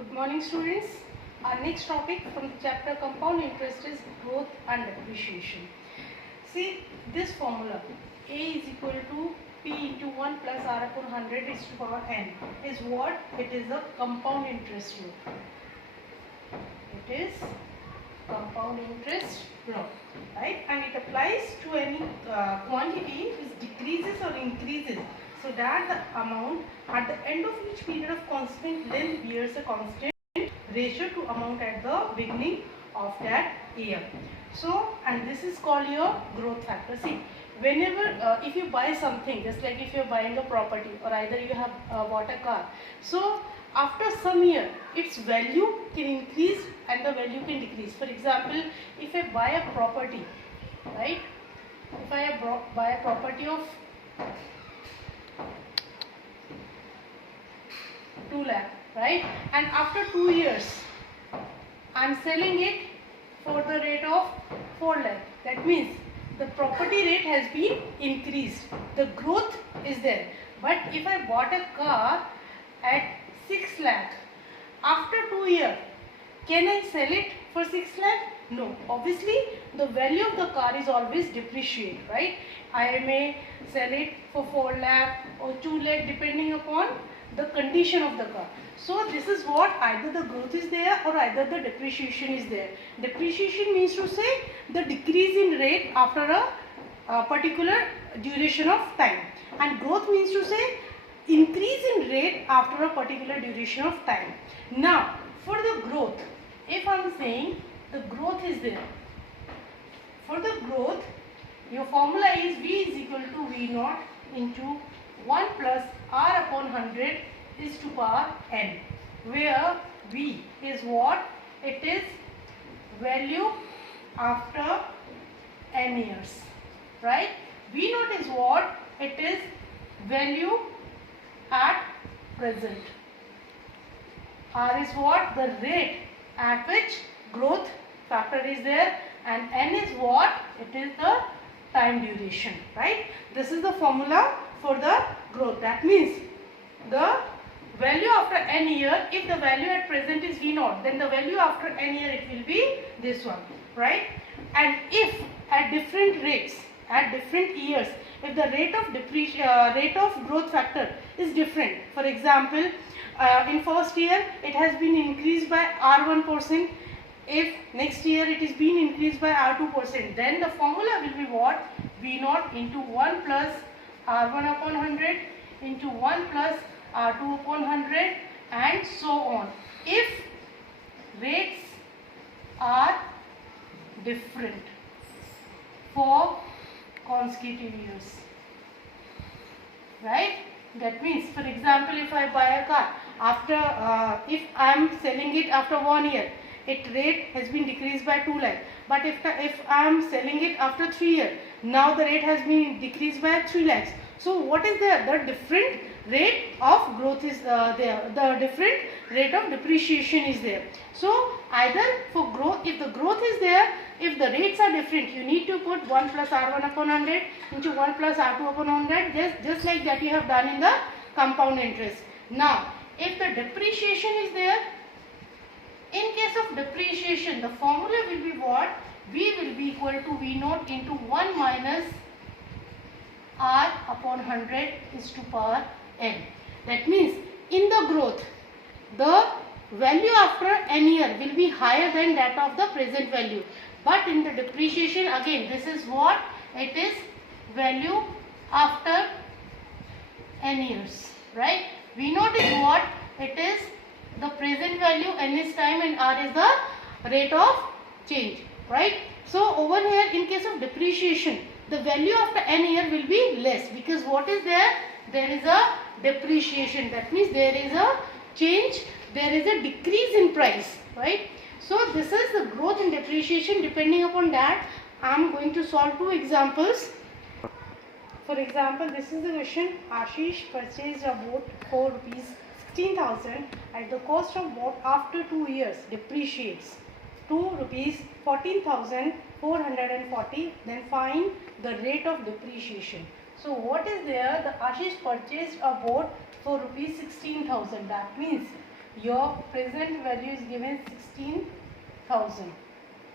Good morning, students. Our next topic from the chapter compound interest is growth and depreciation. See this formula, A is equal to P into 1 plus R upon 100 is to power n is what? It is a compound interest rate. It is compound interest growth, right? And it applies to any quantity which decreases or increases, so that the amount at the end of each period of constant length bears a constant ratio to amount at the beginning of that year. So, and this is called your growth factor. See, whenever if you buy something, just like if you are buying a property or either you have bought a car, so after some year its value can increase and the value can decrease. For example, if I buy a property, right, if I buy a property of 2 lakh, right, and after 2 years I am selling it for the rate of 4 lakh, that means the property rate has been increased, the growth is there. But if I bought a car at 6 lakh, after 2 years, can I sell it for 6 lakh? No. Obviously, the value of the car is always depreciate, right? I may sell it for 4 lakh or 2 lakh depending upon the condition of the car. So this is what, either the growth is there or either the depreciation is there. Depreciation means to say the decrease in rate after a particular duration of time, and growth means to say increase in rate after a particular duration of time. Now for the growth, if I am saying the growth is there, for the growth your formula is V is equal to V naught into 1 plus R upon 100 is to power n, where V is what? It is value after n years, right? V naught is what? It is value at present. R is what? The rate at which growth factor is there, and n is what? It is the time duration, right? This is the formula for the growth. That means the value after n year, if the value at present is V naught, then the value after n year it will be this one, right? And if at different rates, at different years, if the rate of growth factor is different, for example, in first year it has been increased by R1%, if next year it is being increased by R2%, then the formula will be what? V naught into 1 plus R1 upon 100 into 1 plus R2 upon 100 and so on, if rates are different for consecutive years, right? That means, for example, if I buy a car, after if I am selling it after 1 year, its rate has been decreased by 2 lakh, but if I am selling it after 3 years, now the rate has been decreased by 3 lakhs. So what is there? The different rate of growth is there, the different rate of depreciation is there. So either for growth, if the growth is there, if the rates are different, you need to put 1 plus R1 upon 100 into 1 plus R2 upon 100, just like that you have done in the compound interest. Now if the depreciation is there, in case of depreciation, the formula will be what? V will be equal to V naught into 1 minus R upon 100 is to power n. That means in the growth, the value after n year will be higher than that of the present value. But in the depreciation, again, this is what? It is value after n years, right? V naught is what? It is the present value, n is time and R is the rate of change, right? So over here, in case of depreciation, the value after n year will be less, because what is there? There is a depreciation. That means there is a change, there is a decrease in price, right? So this is the growth and depreciation. Depending upon that, I am going to solve two examples. For example, this is the question. Ashish purchased a boat for rupees 16,000 at the cost of boat after 2 years depreciates to rupees 14,440. Then find the rate of depreciation. So what is there? The Ashish purchased a boat for rupees 16,000. That means Your present value is given 16,000.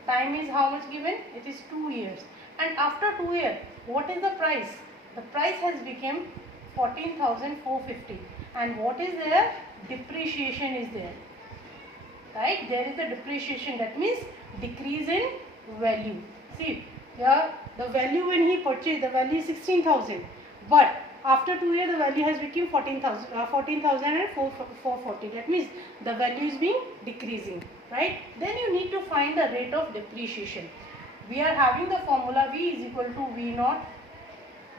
Time is how much given? It is 2 years. And after 2 years, what is the price? The price has become 14,450. And what is there? Depreciation is there. Right? There is a depreciation, that means decrease in value. See, here the value when he purchased, the value is 16,000. But after 2 years, the value has become 14,440. That means the value is being decreasing. Right? Then you need to find the rate of depreciation. We are having the formula V is equal to V naught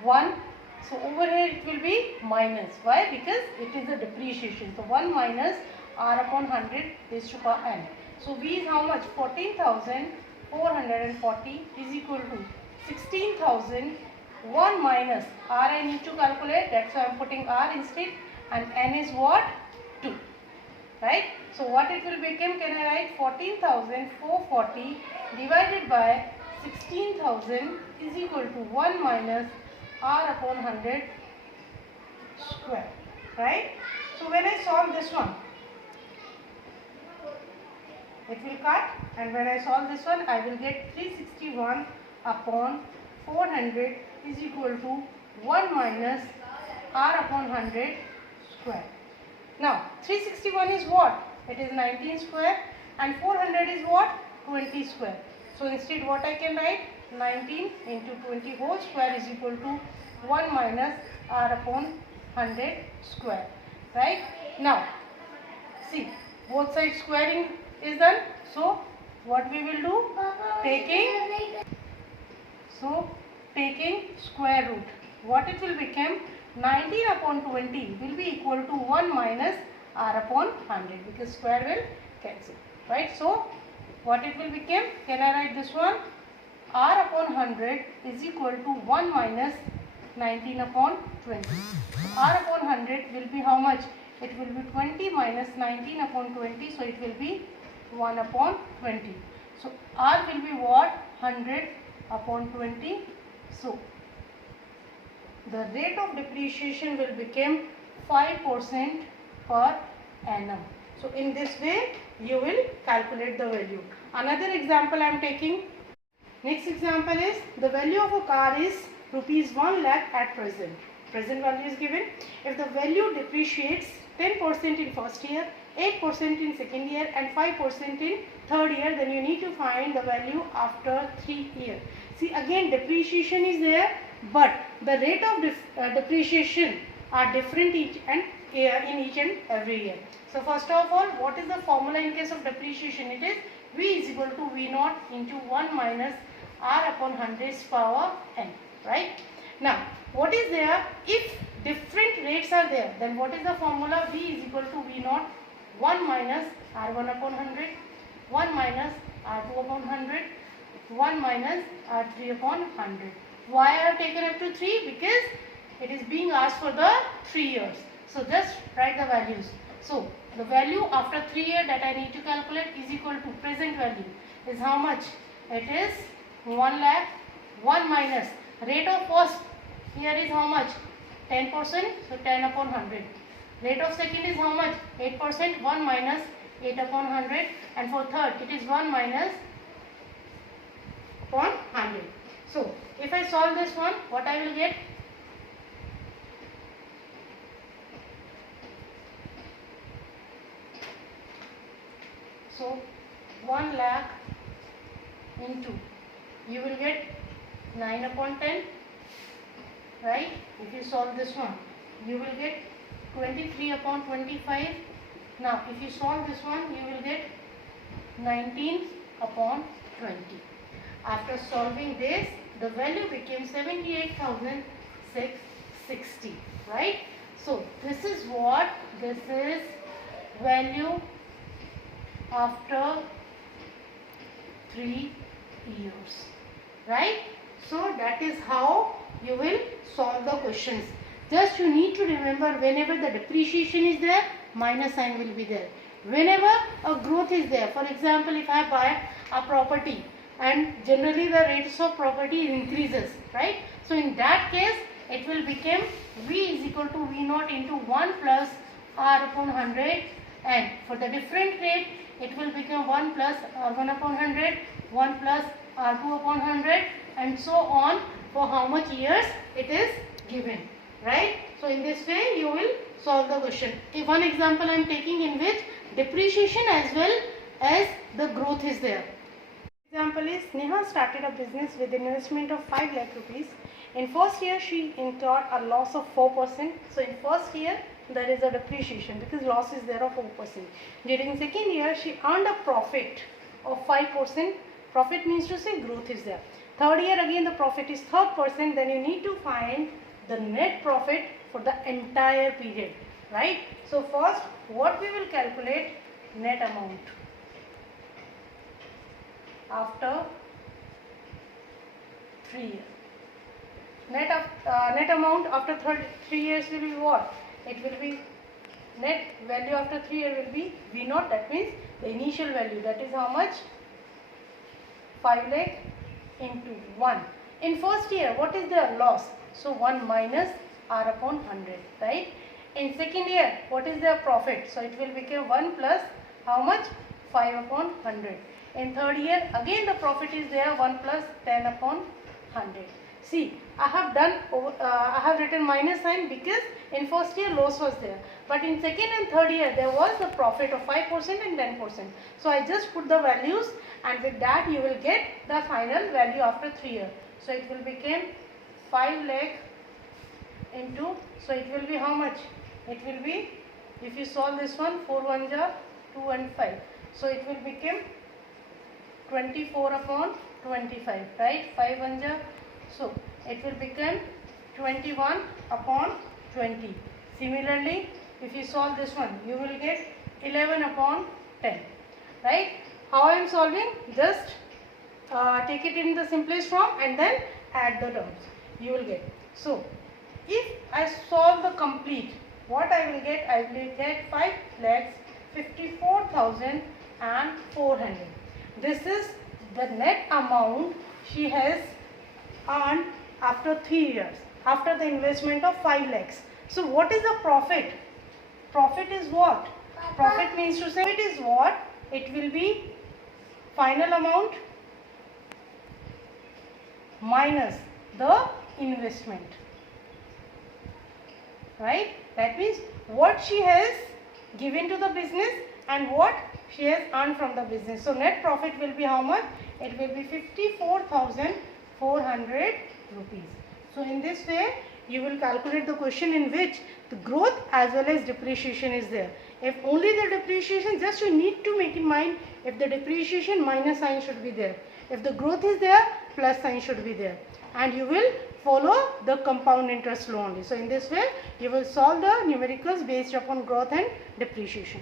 1. So over here it will be minus. Why? Because it is a depreciation. So 1 minus R upon 100 raised to power n. So V is how much? 14,440 is equal to 16,000. 1 minus R I need to calculate. That's why I am putting R instead. And n is what? 2. Right? So what it will become? Can I write 14,440 divided by 16,000 is equal to 1 minus R upon 100 square. Right? So when I solve this one, it will cut, and when I solve this one, I will get 361 upon 400 is equal to 1 minus R upon 100 square. Now 361 is what? It is 19 square, and 400 is what? 20 square. So instead what I can write? 19 into 20 whole square is equal to 1 minus R upon 100 square. Right? Now see, both sides squaring is done. So what we will do? Taking square root, what it will become? 19 upon 20 will be equal to 1 minus R upon 100, because square will cancel. Right? So what it will become? Can I write this one? R upon 100 is equal to 1 minus 19 upon 20. R upon 100 will be how much? It will be 20 minus 19 upon 20. So it will be 1 upon 20. So R will be what? 100 upon 20. So the rate of depreciation will become 5% per annum. So in this way you will calculate the value. Another example I am taking. Next example is, the value of a car is rupees 1 lakh at present. Present value is given. If the value depreciates 10% in first year, 8% in second year, and 5% in third year, then you need to find the value after 3 years. See, again depreciation is there, but the rate of depreciation are different in each and every year. So first of all, what is the formula in case of depreciation? It is V is equal to V naught into 1 minus R upon 100's power n. Right? Now what is there? If different rates are there, then what is the formula? V is equal to V naught 1 minus R1 upon 100, 1 minus R2 upon 100, 1 minus R3 upon 100. Why I have taken up to 3? Because it is being asked for the 3 years. So just write the values. So the value after 3 years that I need to calculate is equal to present value is how much? It is 1 lakh. 1 minus rate of first here is how much? 10%. So 10 upon 100. Rate of second is how much? 8%. 1 minus 8 upon 100. And for third it is 1 minus upon 100. So if I solve this one, what I will get? So 1 lakh into, you will get 9 upon 10. Right? If you solve this one, you will get 23 upon 25. Now if you solve this one, you will get 19 upon 20. After solving this, the value became 78,660. Right? So this is what? This is value after 3 years. Right? So that is how you will solve the questions. Just you need to remember, whenever the depreciation is there, minus sign will be there. Whenever a growth is there, for example, if I buy a property and generally the rates of property increases, right? So in that case, it will become V is equal to V naught into 1 plus R upon 100, and for the different rate it will become 1 plus R1 upon 100, 1 plus R2 upon 100 and so on for how much years it is given, right? So in this way you will solve the question. One example I am taking in which depreciation as well as the growth is there. Example is Neha started a business with investment of 5 lakh rupees. In first year she incurred a loss of 4%. So in first year there is a depreciation because loss is there of 4%. During second year she earned a profit of 5%. Profit means to say growth is there. Third year again the profit is 3rd%. Then you need to find the net profit for the entire period, right? So first what we will calculate, net amount after 3 years. Net amount after 3 years will be what? It will be net value after 3 years will be V0, that means the initial value, that is how much? 5 lakh into 1. In first year what is the loss? So 1 minus R upon 100, right? In second year what is the profit? So it will become 1 plus how much? 5 upon 100. In third year again the profit is there, 1 plus 10 upon 100. See, I have written minus sign because in first year loss was there, but in second and third year there was the profit of 5% and 10%. So I just put the values and with that you will get the final value after 3 years. So it will become 5 lakh into, so it will be how much? It will be, if you solve this one, 4 1 ja 2 and 5. So it will become 24 upon 25, right? 5 1 ja, so it will become 21 upon 20. Similarly, if you solve this one, you will get 11 upon 10, right? How I am solving? Just take it in the simplest form and then add the terms. You will get. So, if I solve the complete, what I will get? I will get 5 lakhs 54,400. This is the net amount she has earned after 3 years, after the investment of 5 lakhs. So what is the profit? Profit is what? Profit means to say it is what? It will be final amount minus the investment, right? That means what she has given to the business and what she has earned from the business. So net profit will be how much? It will be 54,400 rupees. So in this way you will calculate the question in which the growth as well as depreciation is there. If only the depreciation, just you need to make in mind, if the depreciation, minus sign should be there. If the growth is there, plus sign should be there. And you will follow the compound interest law only. So in this way you will solve the numericals based upon growth and depreciation.